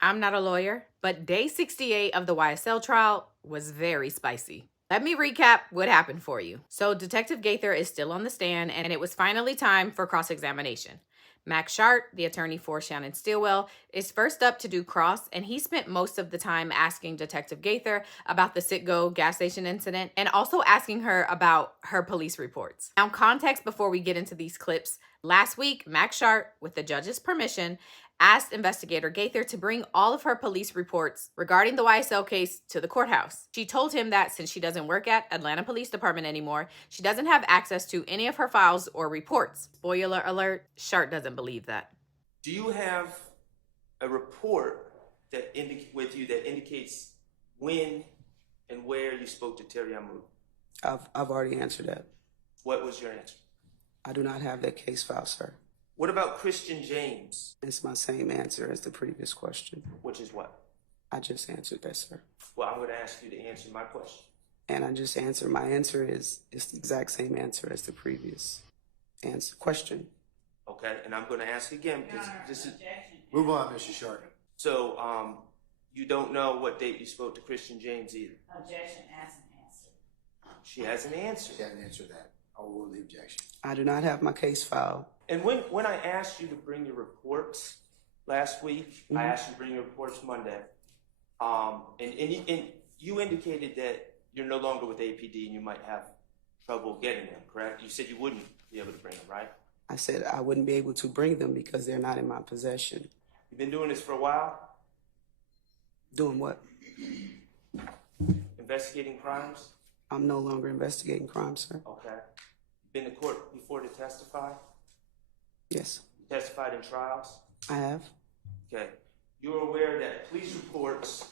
I'm not a lawyer, but day 68 of the YSL trial was very spicy. Let me recap what happened for you. So Detective Gaither is still on the stand, and it was finally time for cross-examination. Max Schardt, the attorney for Shannon Stillwell, is first up to do cross, and he spent most of the time asking Detective Gaither about the Citgo gas station incident and also asking her about her police reports. Now, context before we get into these clips. Last week, Max Schardt, with the judge's permission, asked investigator Gaither to bring all of her police reports regarding the YSL case to the courthouse. She told him that since she doesn't work at Atlanta Police Department anymore, she doesn't have access to any of her files or reports. Spoiler alert, Schardt doesn't believe that. Do you have a report that with you that indicates when and where you spoke to Terry Amoudi? I've already answered that. What was your answer? I do not have that case file, sir. What about Christian James? It's my same answer as the previous question. Which is what? I just answered that, sir. Well, I'm going to ask you to answer my question. And I just answered. My answer is it's the exact same answer as the previous question. Okay, and I'm going to ask again because this is... Move on, Mr. Schardt. So, you don't know what date you spoke to Christian James either? Objection hasn't answered. She hasn't answered. She hasn't answered that. I'll rule the objection. I do not have my case file. And when I asked you to bring your reports last week, I asked you to bring your reports Monday, and you indicated that you're no longer with APD and you might have trouble getting them, correct? You said you wouldn't be able to bring them, right? I said I wouldn't be able to bring them because they're not in my possession. You've been doing this for a while? Doing what? Investigating crimes? I'm no longer investigating crimes, sir. Okay. Been to court before to testify? Yes. You testified in trials? I have. Okay. You're aware that police reports,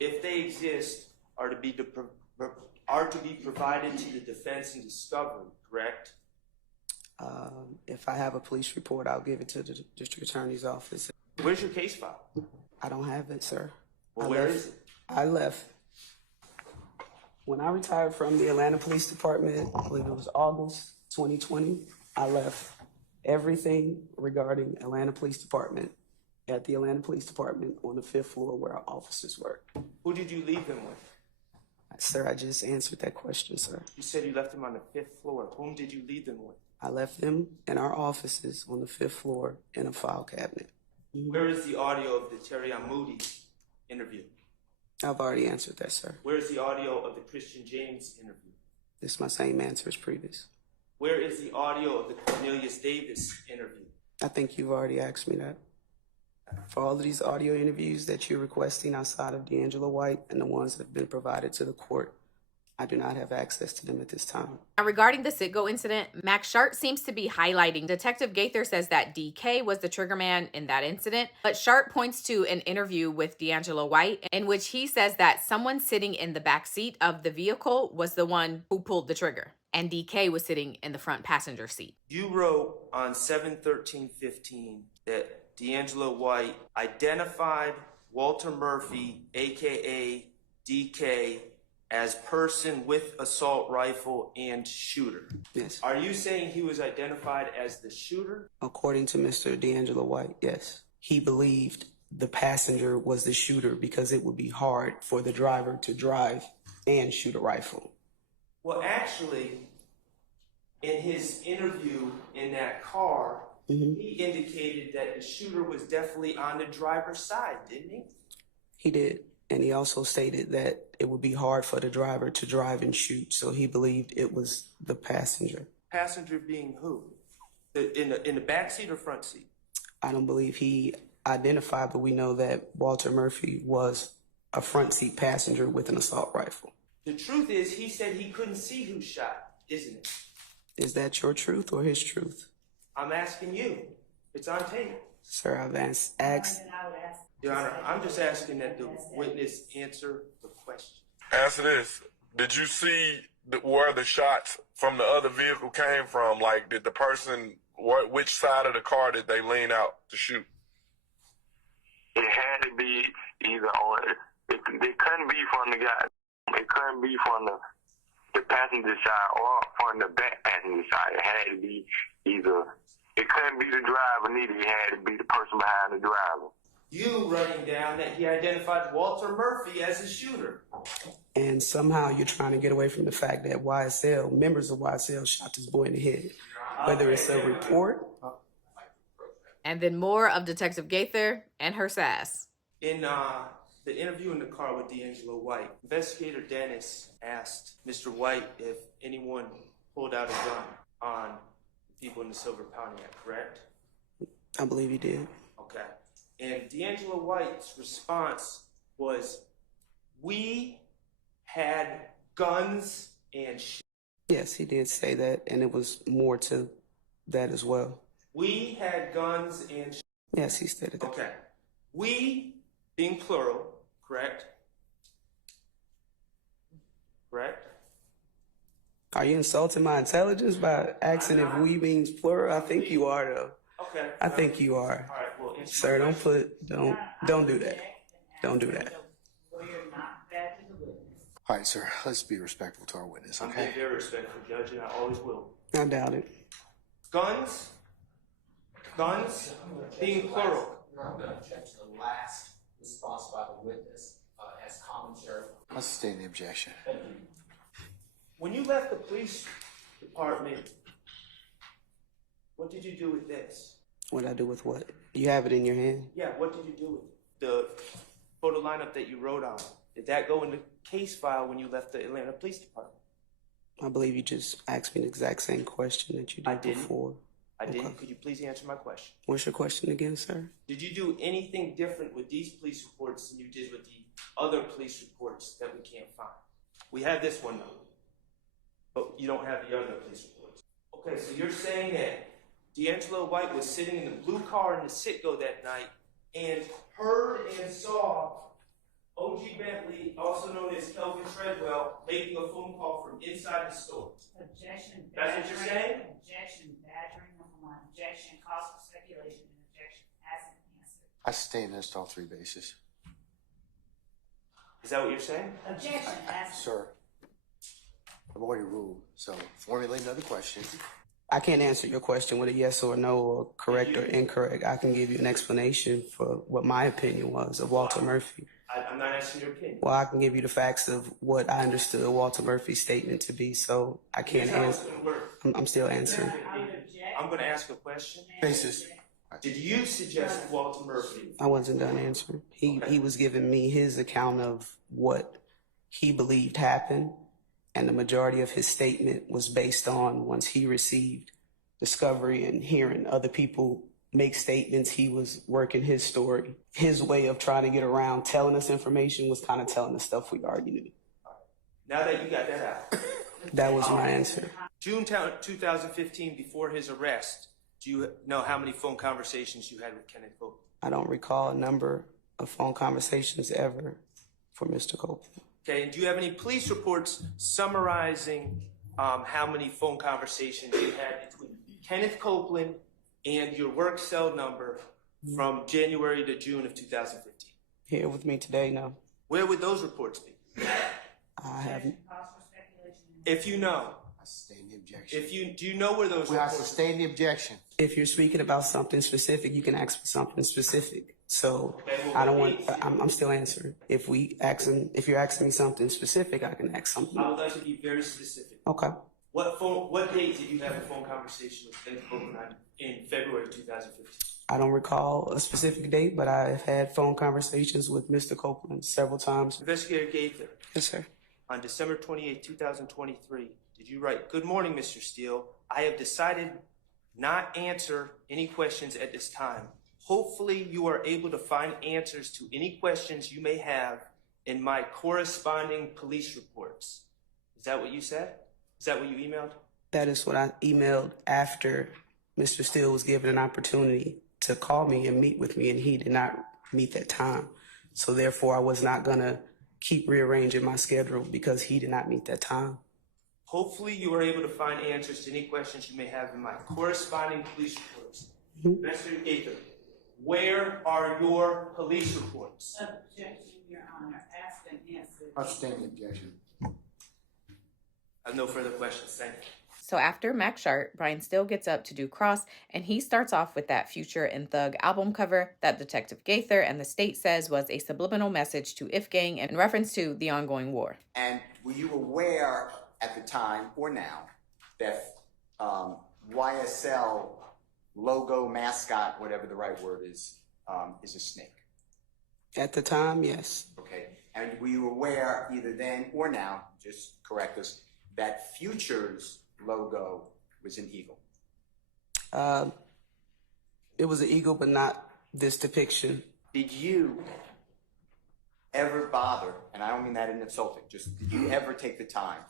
if they exist, are to be provided to the defense in discovery, correct? If I have a police report, I'll give it to the district attorney's office. Where's your case file? I don't have it, sir. Well, where is it? I left. When I retired from the Atlanta Police Department, I believe it was August 2020, I left everything regarding Atlanta Police Department at the Atlanta Police Department on the 5th floor where our offices work. Who did you leave them with? Sir, I just answered that question, sir. You said you left them on the 5th floor. Whom did you leave them with? I left them in our offices on the 5th floor in a file cabinet. Where is the audio of the Terry Amoudi interview? I've already answered that, sir. Where is the audio of the Christian James interview? It's my same answer as previous. Where is the audio of the Cornelius Davis interview? I think you've already asked me that. For all of these audio interviews that you're requesting outside of D'Angelo White and the ones that have been provided to the court, I do not have access to them at this time. Now, regarding the Citgo incident, Max Schardt seems to be highlighting. Detective Gaither says that DK was the trigger man in that incident, but Schardt points to an interview with D'Angelo White in which he says that someone sitting in the back seat of the vehicle was the one who pulled the trigger, and DK was sitting in the front passenger seat. You wrote on 7/13/15 that D'Angelo White identified Walter Murphy, aka DK, as person with assault rifle and shooter. Yes. Are you saying he was identified as the shooter? According to Mr. D'Angelo White, yes. He believed the passenger was the shooter because it would be hard for the driver to drive and shoot a rifle. Well, actually, in his interview in that car, he indicated that the shooter was definitely on the driver's side, didn't he? He did. And he also stated that it would be hard for the driver to drive and shoot, so he believed it was the passenger. Passenger being who? In the back seat or front seat? I don't believe he identified, but we know that Walter Murphy was a front seat passenger with an assault rifle. The truth is, he said he couldn't see who shot, isn't it? Is that your truth or his truth? I'm asking you. It's on tape. Sir, I've asked. Your Honor, I'm just asking that the witness answer the question. Answer this. Did you see where the shots from the other vehicle came from? Like, did the person, which side of the car did they lean out to shoot? It had to be either on, it couldn't be from the guy. It couldn't be from the passenger side or from the back passenger side. It had to be either, it couldn't be the driver neither. It had to be the person behind the driver. you writing down that he identified Walter Murphy as the shooter. And somehow you're trying to get away from the fact that YSL, members of YSL shot this boy in the head. Whether it's a report. And then more of Detective Gaither and her sass. In the interview in the car with D'Angelo White, investigator Dennis asked Mr. White if anyone pulled out a gun on people in the Silver Pontiac, correct? I believe he did. Okay. And D'Angelo White's response was, we had guns and shit. Yes, he did say that, and it was more to that as well. We had guns and shit. Yes, he stated that. Okay. We, being plural, correct? Correct? Are you insulting my intelligence by asking if we means plural? I think you are, though. Okay. I think you are. All right, well, answer Sir, my don't question. don't do that. Don't do that. Lawyer not bad to the witness. All right, sir, let's be respectful to our witness, I'm okay? being very respectful, Judge, and I always will. I doubt it. Guns, being plural. I'm going to object to the last response by the witness as commentary. Let's sustain the objection. When you left the police department, what did you do with this? What I do with what? You have it in your hand? Yeah, what did you do with it? The photo lineup that you wrote on, did that go in the case file when you left the Atlanta Police Department? I believe you just asked me the exact same question that you I did didn't. before. I Okay. didn't. Could you please answer my question? What's your question again, sir? Did you do anything different with these police reports than you did with the other police reports that we can't find? We have this one though, but you don't have the other police reports. Okay, so you're saying that D'Angelo White was sitting in the blue car in the Citgo that night and heard and saw O.G. Bentley, also known as Kelvin Treadwell, making a phone call from inside the store. Objection. That's what you're saying? Objection, badgering number one. Objection, cause for speculation, and objection hasn't answered. I sustain this to all three bases. Is that what you're saying? Objection hasn't. Sir, I've already ruled, so formulate another question. I can't answer your question with a yes or no or correct or incorrect. I can give you an explanation for what my opinion was of Walter Murphy. I'm not asking your opinion. Well, I can give you the facts of what I understood Walter Murphy's statement to be, so I can't Here's how it's answer. gonna work. I'm still answering. I'm going to ask a question. Basis. Did you suggest Walter Murphy? I wasn't done answering. He was giving me his account of what he believed happened, and the majority of his statement was based on once he received discovery and hearing other people make statements, he was working his story. His way of trying to get around telling us information was kind of telling us stuff we already knew. Now that you got that out. That was my answer. June 2015, before his arrest, do you know how many phone conversations you had with Kenneth Copeland? I don't recall a number of phone conversations ever for Mr. Copeland. Okay, and do you have any police reports summarizing how many phone conversations you had between Kenneth Copeland and your work cell number from January to June of 2015? Here with me today, no. Where would those reports be? I haven't. Cause for speculation. If you know. I sustain the objection. Do you know where those Well, I reports? sustain the objection. If you're speaking about something specific, you can ask for something specific. So Okay, well, I don't what want. dates- I'm still answering. If you're asking me something specific, I can ask something. I would like to be very specific. Okay. What date did you have a phone conversation with Kenneth Copeland on in February 2015? I don't recall a specific date, but I have had phone conversations with Mr. Copeland several times. Investigator Gaither, Yes, sir. on December 28, 2023, did you write, "Good morning, Mr. Steele. I have decided not answer any questions at this time. Hopefully you are able to find answers to any questions you may have in my corresponding police reports." Is that what you said? Is that what you emailed? That is what I emailed after Mr. Steele was given an opportunity to call me and meet with me, and he did not meet that time. So therefore, I was not going to keep rearranging my schedule because he did not meet that time. Hopefully you are able to find answers to any questions you may have in my corresponding police reports. Investigator Gaither, where are your police reports? Objection, Your Honor. Asked and answered. I sustain the objection. I have no further questions. Thank you. So after Mac Schardt, Brian Steele gets up to do Cross, and he starts off with that Future and Thug album cover that Detective Gaither and the state says was a subliminal message to If Gang in reference to the ongoing war. And were you aware at the time, or now, that YSL logo, mascot, whatever the right word is a snake? At the time, yes. Okay. And were you aware, either then or now, just correct us, that Future's logo was an eagle? It was an eagle, but not this depiction. Did you ever bother, and I don't mean that in insulting, just did you ever take the time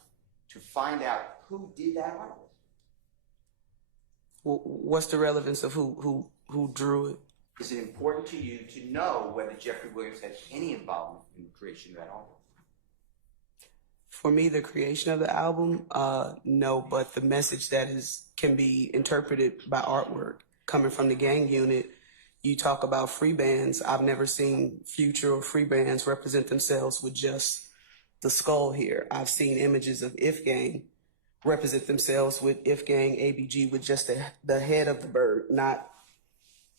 to find out who did that artwork? What's the relevance of who drew it? Is it important to you to know whether Jeffrey Williams had any involvement in the creation of that artwork? For me, the creation of the album, no, but the message that can be interpreted by artwork coming from the gang unit. You talk about free bands. I've never seen Future or free bands represent themselves with just the skull here. I've seen images of If Gang represent themselves with If Gang, ABG, with just the head of the bird, not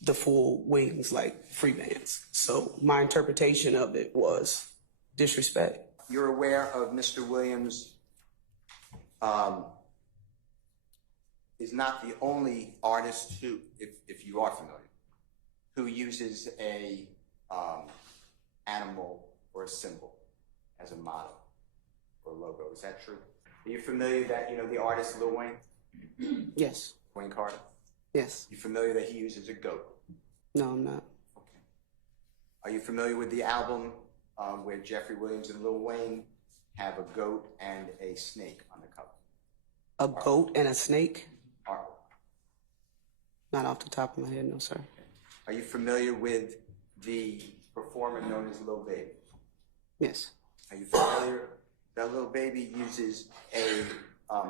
the full wings like free bands. So my interpretation of it was disrespect. You're aware of Mr. Williams is not the only artist who, if you are familiar, who uses a animal or a symbol as a motto or logo. Is that true? Are you familiar that, you know, the artist Lil Wayne? Yes. Wayne Carter? Yes. You familiar that he uses a goat? No, I'm not. Okay. Are you familiar with the album where Jeffrey Williams and Lil Wayne have a goat and a snake on the cover? A goat and a snake? Artwork. Not off the top of my head, no, sir. Are you familiar with the performer known as Lil Baby? Yes. Are you familiar that Lil Baby uses a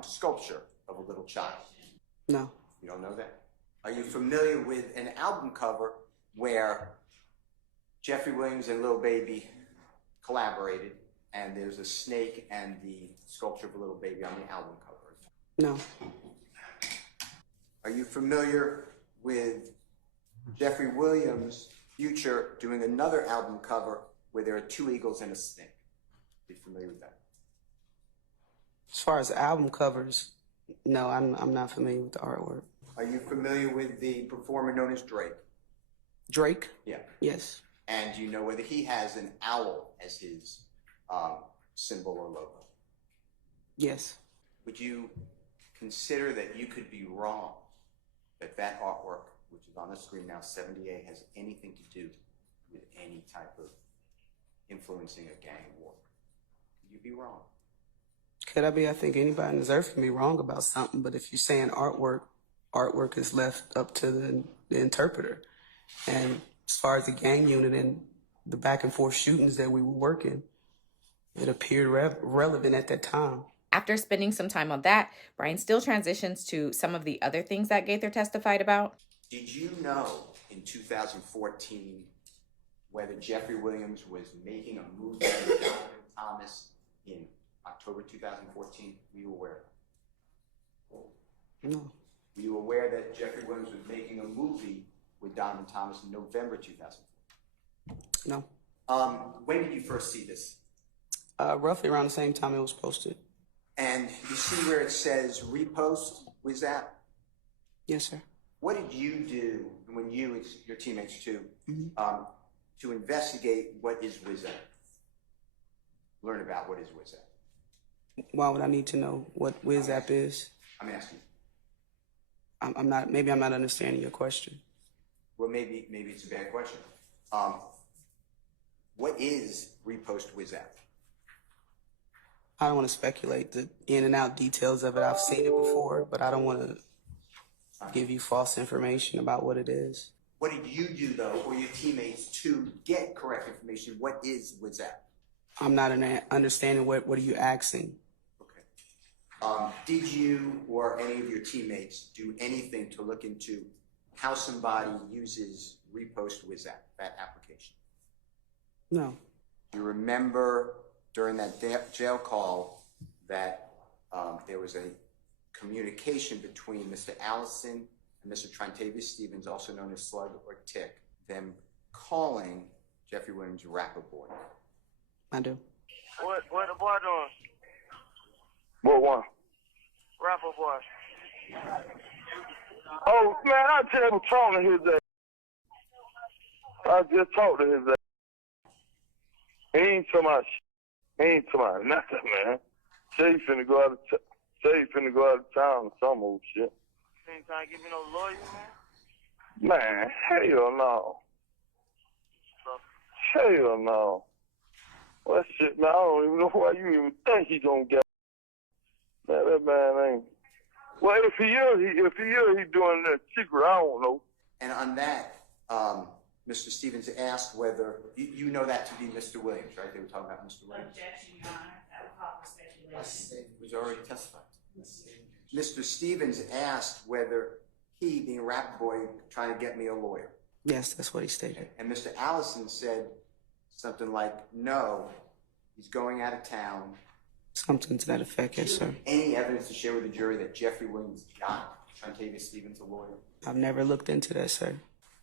sculpture of a little child? No. You don't know that? Are you familiar with an album cover where Jeffrey Williams and Lil Baby collaborated, and there's a snake and the sculpture of a little baby on the album cover? No. Are you familiar with Jeffrey Williams' Future doing another album cover where there are two eagles and a snake? Are you familiar with that? As far as album covers, no, I'm not familiar with the artwork. Are you familiar with the performer known as Drake? Drake? Yeah. Yes. And do you know whether he has an owl as his symbol or logo? Yes. Would you consider that you could be wrong, that that artwork, which is on the screen now, 78, has anything to do with any type of influencing a gang war? Could you be wrong? Could I be? I think anybody on this earth can be wrong about something, but if you're saying artwork is left up to the interpreter. And as far as the gang unit and the back and forth shootings that we were working, it appeared relevant at that time. After spending some time on that, Brian still transitions to some of the other things that Gaither testified about. Did you know in 2014 whether Jeffrey Williams was making a movie with Jonathan Thomas in October 2014? Were you aware? No. Were you aware that Jeffrey Williams was making a movie with Donovan Thomas in November 2004? No. When did you first see this? Roughly around the same time it was posted. And you see where it says repost? Was that? Yes, sir. What did you do when you, your teammates too, to investigate what is WizApp? Learn about what is WizApp. Why would I need to know what WizApp is? I'm asking. I'm not. Maybe I'm not understanding your question. Well, maybe it's a bad question. What is repost WizApp? I don't want to speculate the in and out details of it. I've seen it before, but I don't want to give you false information about what it is. What did you do, though, or your teammates, to get correct information? What is WizApp? I'm not understanding what are you asking? Okay. Did you or any of your teammates do anything to look into how somebody uses repost WizApp, that application? No. Do you remember during that jail call that there was a communication between Mr. Allison and Mr. Trontavious Stevens, also known as Slug or Tick, them calling Jeffrey Williams rapper boy? I do. What the boy doing? What one? Rapper boy. Oh man, I just talked to his ass. I just talked to his ass. He ain't to my nothing, man. Say he finna go out of town or some old shit. You ain't trying to give me no lawyer, man? Man, hell no. Hell no. Well, shit, man, I don't even know why you even think he gonna get. Man, that man ain't. Well, if he is, he doing that secret. I don't know. And on that, Mr. Stevens asked whether, you know that to be Mr. Williams, right? They were talking about Mr. Williams. Objection, Your Honor. That would call for speculation. It was already testified. Mr. Stevens asked whether he, being rapper boy, trying to get me a lawyer. Yes, that's what he stated. And Mr. Allison said something like, no, he's going out of town. Something to that effect, yes, sir. Any evidence to share with the jury that Jeffrey Williams got Trontavious Stevens a lawyer? I've never looked into that, sir.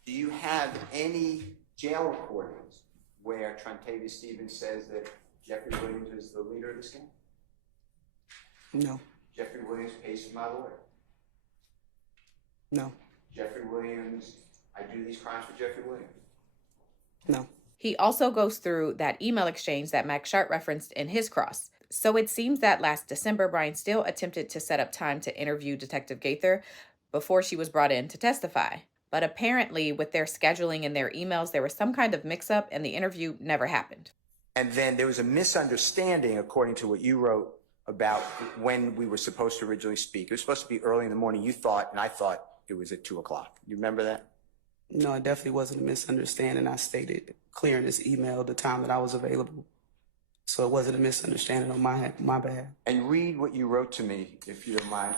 Do you have any jail recordings where Trontavious Stevens says that Jeffrey Williams is the leader of this gang? No. Jeffrey Williams pays for my lawyer. No. Jeffrey Williams, I do these crimes for Jeffrey Williams. No. He also goes through that email exchange that Max Schardt referenced in his cross. So it seems that last December, Brian Steele attempted to set up time to interview Detective Gaither before she was brought in to testify. But apparently, with their scheduling and their emails, there was some kind of mix-up and the interview never happened. And then there was a misunderstanding, according to what you wrote, about when we were supposed to originally speak. It was supposed to be early in the morning, you thought, and I thought it was at 2 o'clock. You remember that? No, it definitely wasn't a misunderstanding. I stated clear in this email the time that I was available. So it wasn't a misunderstanding on my behalf. And read what you wrote to me, if you don't mind.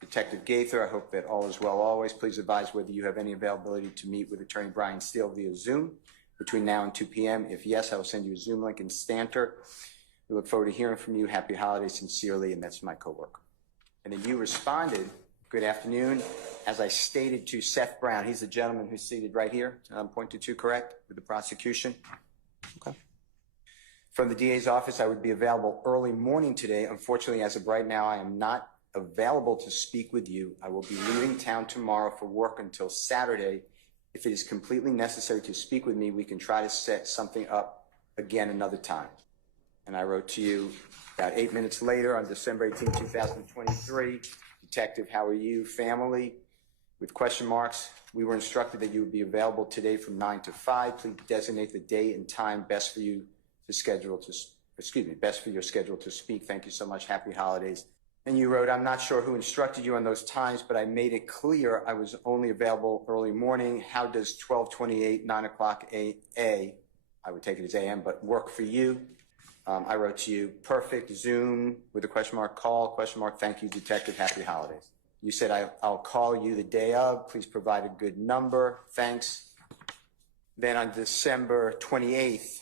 Detective Gaither, I hope that all is well always. Please advise whether you have any availability to meet with Attorney Brian Steele via Zoom between now and 2 p.m. If yes, I will send you a Zoom link instanter. We look forward to hearing from you. Happy holidays, sincerely, and that's my coworker. And then you responded, good afternoon. As I stated to Seth Brown, he's the gentleman who's seated right here, pointed to, correct, with the prosecution. Okay. From the DA's office, I would be available early morning today. Unfortunately, as of right now, I am not available to speak with you. I will be leaving town tomorrow for work until Saturday. If it is completely necessary to speak with me, we can try to set something up again another time. And I wrote to you about 8 minutes later on December 18, 2023. Detective, how are you? Family? With question marks. We were instructed that you would be available today from 9 to 5. Please designate the day and time best for you to schedule to, best for your schedule to speak. Thank you so much. Happy holidays. And you wrote, I'm not sure who instructed you on those times, but I made it clear I was only available early morning. How does 12:28, 9 o'clock I would take it as AM, but work for you? I wrote to you, perfect, Zoom with a question mark, call, question mark, thank you, Detective, happy holidays. You said, I'll call you the day of, please provide a good number, thanks. Then on December 28th,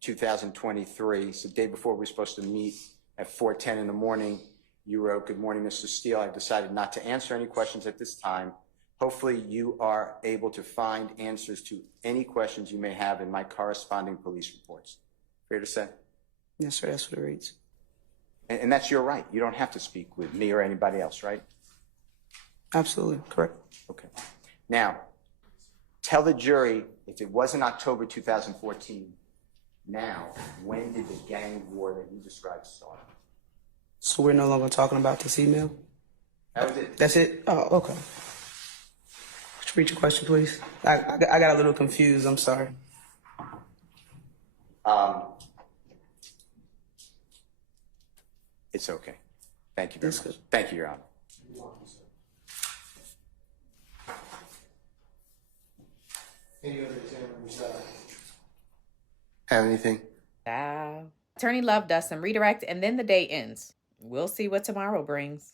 2023, so the day before we were supposed to meet at 4:10 in the morning, you wrote, good morning, Mr. Steele. I've decided not to answer any questions at this time. Hopefully you are able to find answers to any questions you may have in my corresponding police reports. Fair to say? Yes, sir, that's what it reads. And that's your right. You don't have to speak with me or anybody else, right? Absolutely, correct. Okay. Now, tell the jury, if it wasn't October 2014, now, when did the gang war that you described start? So we're no longer talking about this email? That was it. That's it? Oh, okay. Could you read your question, please? I got a little confused. I'm sorry. It's okay. Thank you very That's much. good. Thank you, Your Honor. Any other examiners Have anything? Attorney Love does some redirect and then the day ends. We'll see what tomorrow brings.